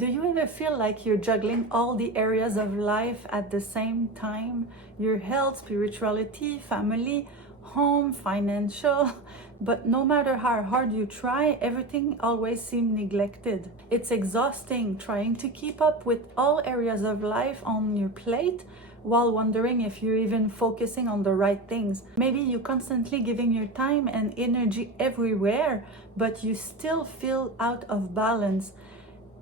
Do you ever feel like you're juggling all the areas of life at the same time? Your health, spirituality, family, home, financial, but no matter how hard you try, everything always seems neglected. It's exhausting trying to keep up with all areas of life on your plate while wondering if you're even focusing on the right things. Maybe you're constantly giving your time and energy everywhere, but you still feel out of balance.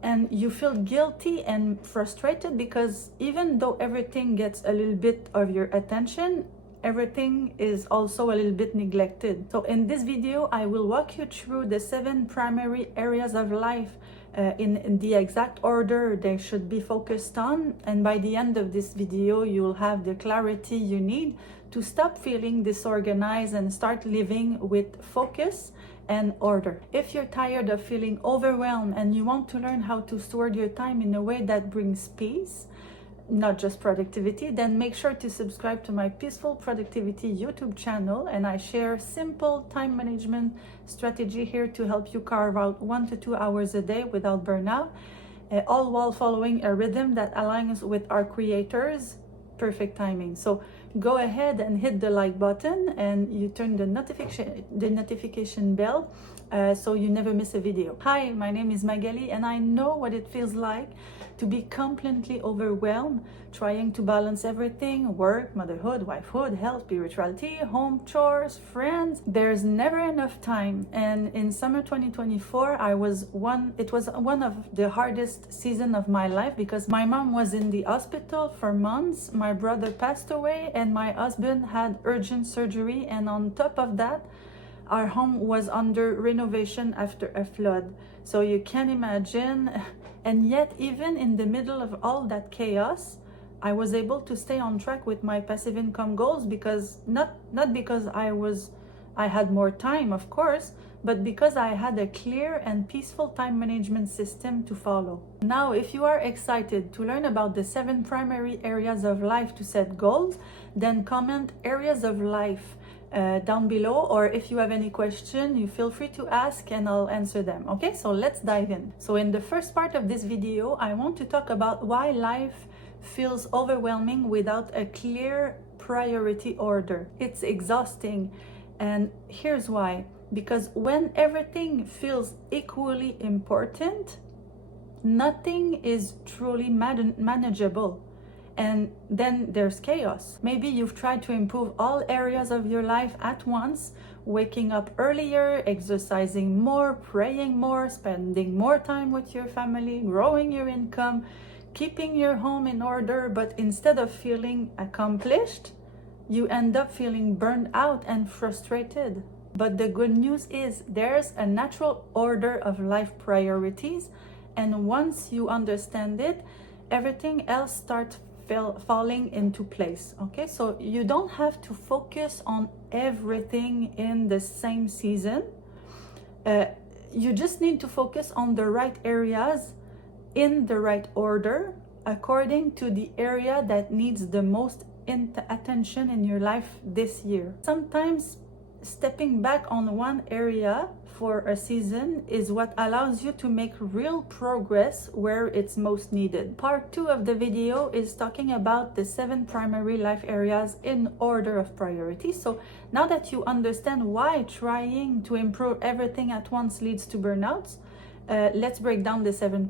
And you feel guilty and frustrated because even though everything gets a little bit of your attention, everything is also a little bit neglected. So in this video, I will walk you through the 7 primary areas of life in the exact order they should be focused on. And by the end of this video, you'll have the clarity you need to stop feeling disorganized and start living with focus and order. If you're tired of feeling overwhelmed and you want to learn how to steward your time in a way that brings peace, not just productivity, then make sure to subscribe to my Peaceful Productivity YouTube channel, and I share simple time management strategy here to help you carve out 1 to 2 hours a day without burnout, all while following a rhythm that aligns with our creators' perfect timing. So go ahead and hit the like button and you turn the notification bell so you never miss a video. Hi, my name is Magali, and I know what it feels like to be completely overwhelmed trying to balance everything: work, motherhood, wifehood, health, spirituality, home, chores, friends. There's never enough time. And in summer 2024, it was one of the hardest seasons of my life because my mom was in the hospital for months, my brother passed away, and my husband had urgent surgery, and on top of that, our home was under renovation after a flood. So you can imagine. And yet, even in the middle of all that chaos, I was able to stay on track with my passive income goals, because not because I had more time, of course, but because I had a clear and peaceful time management system to follow. Now, if you are excited to learn about the 7 primary areas of life to set goals, then comment areas of life down below, or if you have any question, you feel free to ask and I'll answer them. Okay, so let's dive in. So in the first part of this video, I want to talk about why life feels overwhelming without a clear priority order. It's exhausting, and here's why. Because when everything feels equally important, nothing is truly manageable. And then there's chaos. Maybe you've tried to improve all areas of your life at once: waking up earlier, exercising more, praying more, spending more time with your family, growing your income, keeping your home in order. But instead of feeling accomplished, you end up feeling burned out and frustrated. But the good news is there's a natural order of life priorities, and once you understand it, everything else starts falling into place. Okay, so you don't have to focus on everything in the same season. You just need to focus on the right areas in the right order according to the area that needs the most attention in your life this year. Sometimes stepping back on one area for a season is what allows you to make real progress where it's most needed. Part 2 of the video is talking about the 7 primary life areas in order of priority. So now that you understand why trying to improve everything at once leads to burnouts, let's break down the 7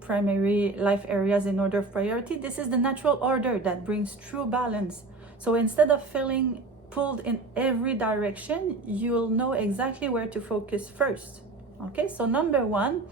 primary life areas in order of priority. This is the natural order that brings true balance. So instead of feeling pulled in every direction, you'll know exactly where to focus first. Okay, so number 1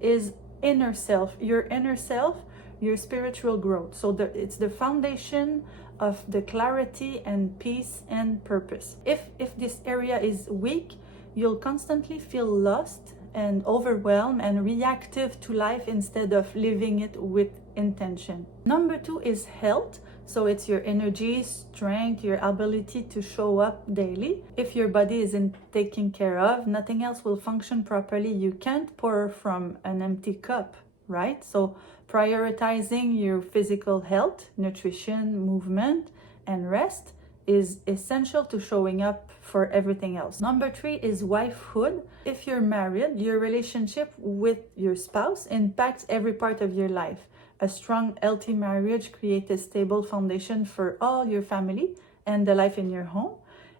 is inner self. Your inner self, your spiritual growth. So it's the foundation of the clarity and peace and purpose. If this area is weak, you'll constantly feel lost and overwhelmed and reactive to life instead of living it with intention. Number 2 is health. So it's your energy, strength, your ability to show up daily. If your body isn't taken care of, nothing else will function properly. You can't pour from an empty cup, right? So prioritizing your physical health, nutrition, movement, and rest is essential to showing up for everything else. Number 3 is wifehood. If you're married, your relationship with your spouse impacts every part of your life. A strong, healthy marriage creates a stable foundation for all your family and the life in your home.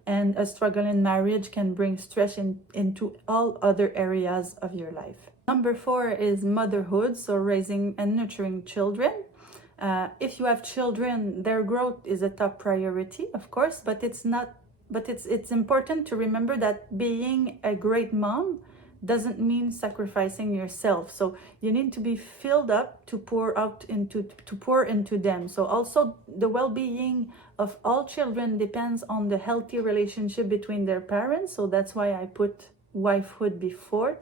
And a struggling marriage can bring stress into all other areas of your life. Number 4 is motherhood, so raising and nurturing children. If you have children, their growth is a top priority, of course, but it's important to remember that being a great mom doesn't mean sacrificing yourself. So you need to be filled up to pour into them. So also the well-being of all children depends on the healthy relationship between their parents. So that's why I put wifehood before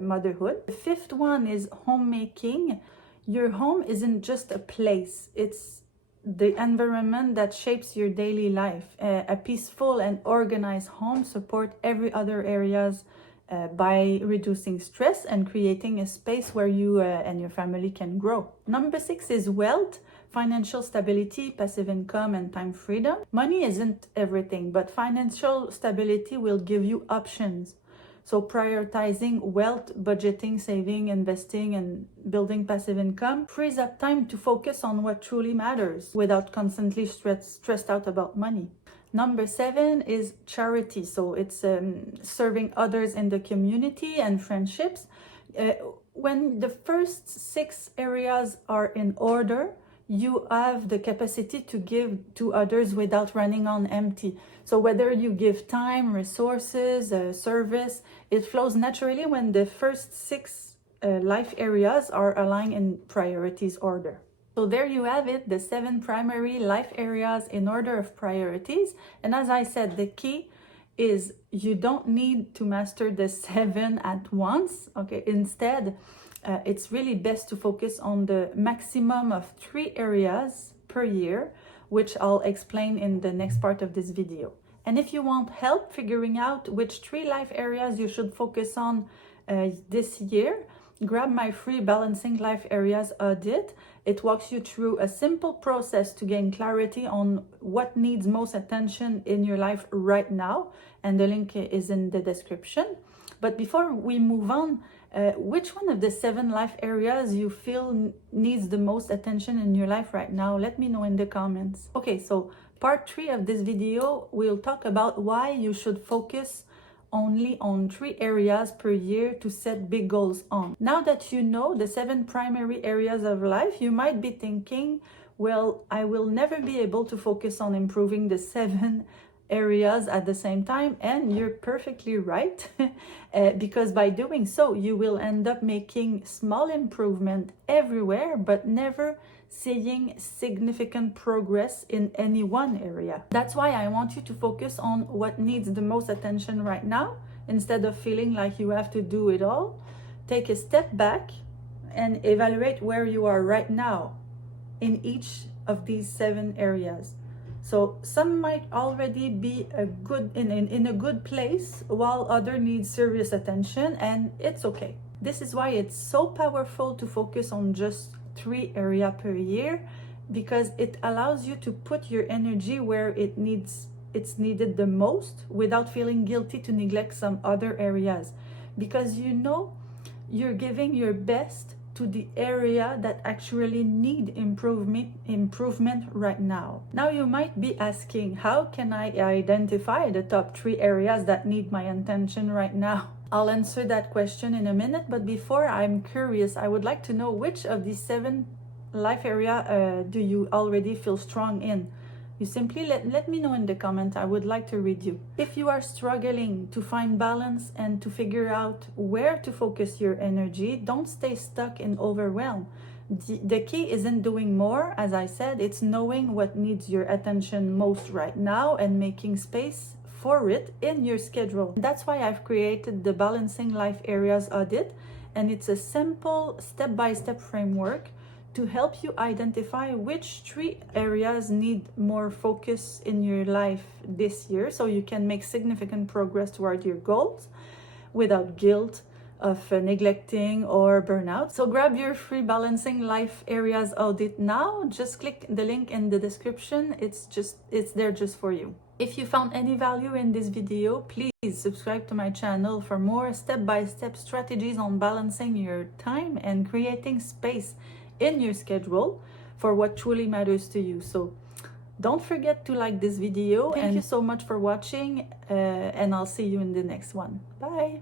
motherhood. The 5th one is homemaking. Your home isn't just a place, it's the environment that shapes your daily life. A peaceful and organized home supports every other areas by reducing stress and creating a space where you and your family can grow. Number 6 is wealth, financial stability, passive income, and time freedom. Money isn't everything, but financial stability will give you options. So prioritizing wealth, budgeting, saving, investing, and building passive income frees up time to focus on what truly matters without constantly stressed out about money. Number 7 is charity. So it's serving others in the community and friendships. When the first 6 areas are in order, you have the capacity to give to others without running on empty. So whether you give time, resources, service, it flows naturally when the first 6 life areas are aligned in priorities order. So there you have it, the 7 primary life areas in order of priorities. And as I said, the key is you don't need to master the 7 at once. Okay, instead, it's really best to focus on the maximum of 3 areas per year, which I'll explain in the next part of this video. And if you want help figuring out which 3 life areas you should focus on this year, grab my free Balancing Life Areas Audit. It walks you through a simple process to gain clarity on what needs most attention in your life right now, and the link is in the description. But before we move on, which one of the 7 life areas you feel needs the most attention in your life right now? Let me know in the comments. Okay, so part 3 of this video, we'll talk about why you should focus only on 3 areas per year to set big goals on. Now that you know the 7 primary areas of life, you might be thinking, well, I will never be able to focus on improving the 7 areas at the same time. And you're perfectly right, because by doing so, you will end up making small improvement everywhere, but never seeing significant progress in any one area. That's why I want you to focus on what needs the most attention right now, instead of feeling like you have to do it all. Take a step back and evaluate where you are right now in each of these 7 areas. So some might already be in a good place, while other need serious attention, and it's okay. This is why it's so powerful to focus on just 3 areas per year, because it allows you to put your energy where it's needed the most without feeling guilty to neglect some other areas, because you know you're giving your best to the area that actually need improvement right now. Now you might be asking, how can I identify the top 3 areas that need my attention right now? I'll answer that question in a minute, but before, I'm curious, I would like to know which of these 7 life area do you already feel strong in? You simply let me know in the comment. I would like to read you. If you are struggling to find balance and to figure out where to focus your energy, don't stay stuck in overwhelm. The key isn't doing more, as I said, it's knowing what needs your attention most right now and making space for it in your schedule. That's why I've created the Balancing Life Areas Audit, and it's a simple step-by-step framework to help you identify which 3 areas need more focus in your life this year, so you can make significant progress toward your goals without guilt, of neglecting or burnout. So grab your free Balancing Life Areas Audit now. Just click the link in the description. It's there just for you. If you found any value in this video, please subscribe to my channel for more step-by-step strategies on balancing your time and creating space in your schedule for what truly matters to you. So don't forget to like this video. Thank you so much for watching, and I'll see you in the next one. Bye.